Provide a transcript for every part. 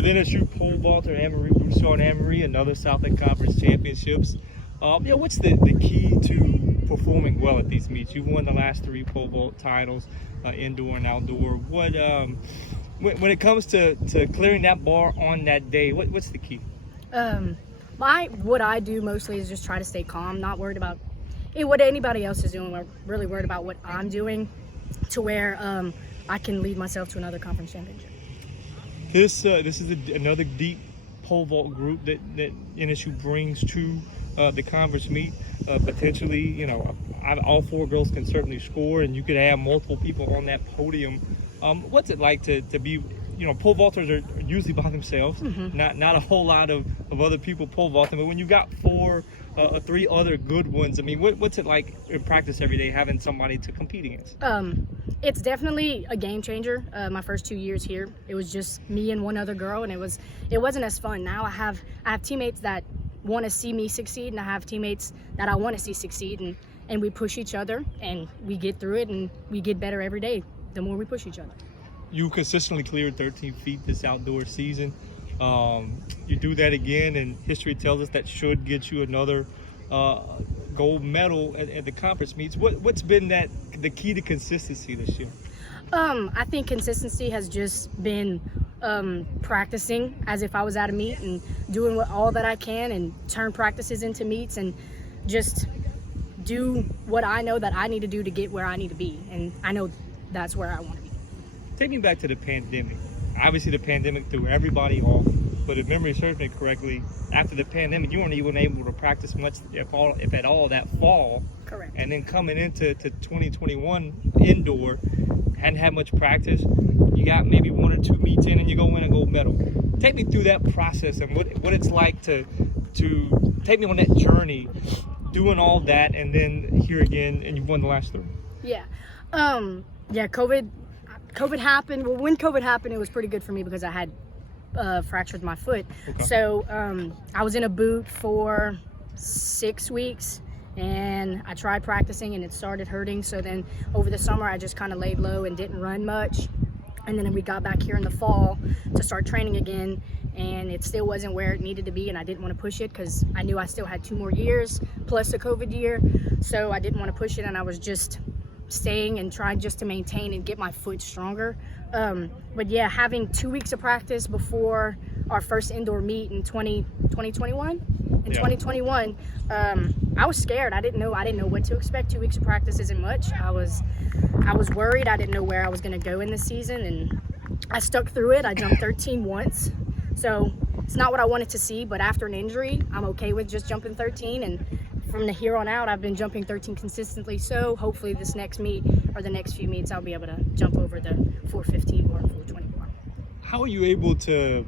with NSU pole vaulter Annemarie Broussard. Annemarie, another Southland Conference Championships. What's the key to performing well at these meets? You've won the last 3 pole vault titles, indoor and outdoor. What when it comes to clearing that bar on that day, what's the key? What I do mostly is just try to stay calm, not worried about what anybody else is doing. We're really worried about what I'm doing, to where I can lead myself to another conference championship. This is another deep pole vault group that NSU brings to the conference meet. Potentially, all 4 girls can certainly score, and you could have multiple people on that podium. What's it like to be? Pole vaulters are usually by themselves. Mm-hmm. Not a whole lot of other people pole vaulting, but when you got 4 or 3 other good ones, I mean, what's it like in practice every day having somebody to compete against? It's definitely a game changer. My first 2 years here, it was just me and one other girl, and it wasn't as fun. Now I have teammates that want to see me succeed, and I have teammates that I want to see succeed, and we push each other, and we get through it, and we get better every day the more we push each other. You consistently cleared 13 feet this outdoor season. You do that again, and history tells us that should get you another gold medal at the conference meets. What's been the key to consistency this year? I think consistency has just been practicing as if I was at a meet, and doing all that I can, and turn practices into meets, and just do what I know that I need to do to get where I need to be, and I know that's where I want to be. Take me back to the pandemic. Obviously, the pandemic threw everybody off, but if memory serves me correctly, after the pandemic, you weren't even able to practice much, if at all, that fall. Correct. And then coming into 2021 indoor, hadn't had much practice. You got maybe 1 or 2 meets in, and you go win a gold medal. Take me through that process and what it's like to take me on that journey, doing all that, and then here again, and you've won the last 3. Yeah. COVID happened. Well, when COVID happened, it was pretty good for me because I had fractured my foot. Okay. So I was in a boot for 6 weeks, and I tried practicing, and it started hurting. So then over the summer, I just kind of laid low and didn't run much. And then we got back here in the fall to start training again, and it still wasn't where it needed to be, and I didn't want to push it because I knew I still had 2 more years plus a COVID year. So I didn't want to push it, and I was just staying and trying just to maintain and get my foot stronger. But yeah, having 2 weeks of practice before our first indoor meet in 2021. In 2021, I was scared. I didn't know what to expect. 2 weeks of practice isn't much. I was worried. I didn't know where I was going to go in the season, and I stuck through it. I jumped 13 once, so it's not what I wanted to see. But after an injury, I'm okay with just jumping 13, and from here on out, I've been jumping 13 consistently. So hopefully this next meet or the next few meets, I'll be able to jump over the 415 or 421. How are you able to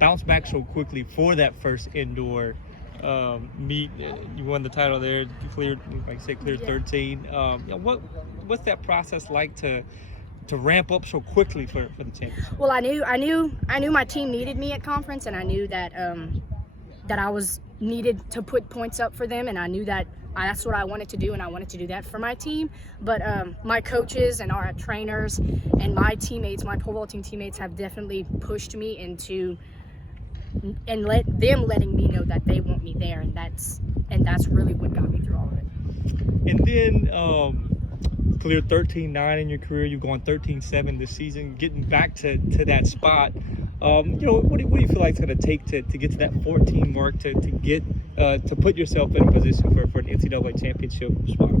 bounce back so quickly for that first indoor meet? You won the title there. You cleared, like I said, cleared 13. What's that process like to ramp up so quickly for the championship? Well, I knew my team needed me at conference, and I knew that I was needed to put points up for them, and I knew that that's what I wanted to do, and I wanted to do that for my team. But my coaches and our trainers and my teammates, my pole vaulting teammates, have definitely pushed me into and letting me know that they want me there, and that's really what got me through all of it. And then cleared 13-9 in your career. You've gone 13-7 this season, getting back to that spot. What do you feel like it's going to take to get to that 14 mark to get to put yourself in a position for an NCAA championship spot?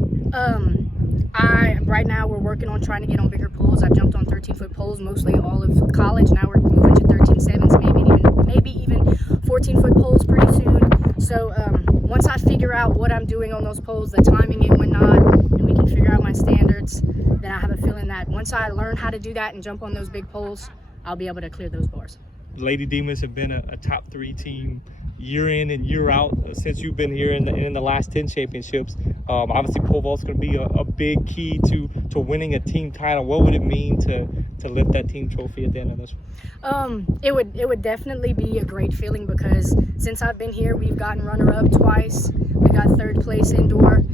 Right now we're working on trying to get on bigger poles. I've jumped on 13-foot poles mostly all of college. Now we're moving to 13-7s, maybe even 14-foot poles pretty soon. So once I figure out what I'm doing on those poles, the timing and whatnot, and we can figure out my standards, then I have a feeling that once I learn how to do that and jump on those big poles, I'll be able to clear those bars. Lady Demons have been a top 3 team year in and year out since you've been here in the last 10 championships. Obviously, pole vault's going to be a big key to winning a team title. What would it mean to lift that team trophy at the end of this one? It would definitely be a great feeling, because since I've been here, we've gotten runner-up twice. We got 3rd place indoor.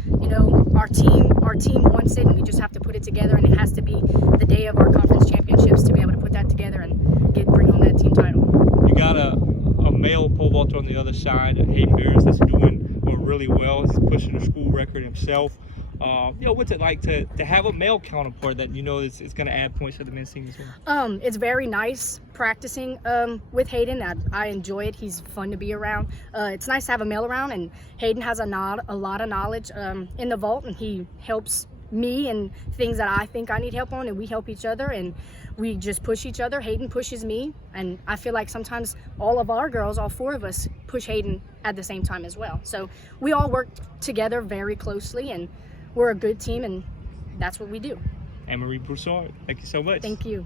Our team wants it, and we just have to put it together, and it has to be the day of our conference championships to be able to put that together and bring home that team title. on the other side, Hayden Beers, that's doing really well. He's pushing the school record himself. What's it like to have a male counterpart that is going to add points to the men's team as well? It's very nice practicing with Hayden. I enjoy it. He's fun to be around. It's nice to have a male around, and Hayden has a lot of knowledge in the vault, and he helps me and things that I think I need help on, and we help each other, and we just push each other. Hayden pushes me, and I feel like sometimes all of our girls, all 4 of us, push Hayden at the same time as well. So we all work together very closely, and we're a good team, and that's what we do. Annemarie Broussard, thank you so much. Thank you.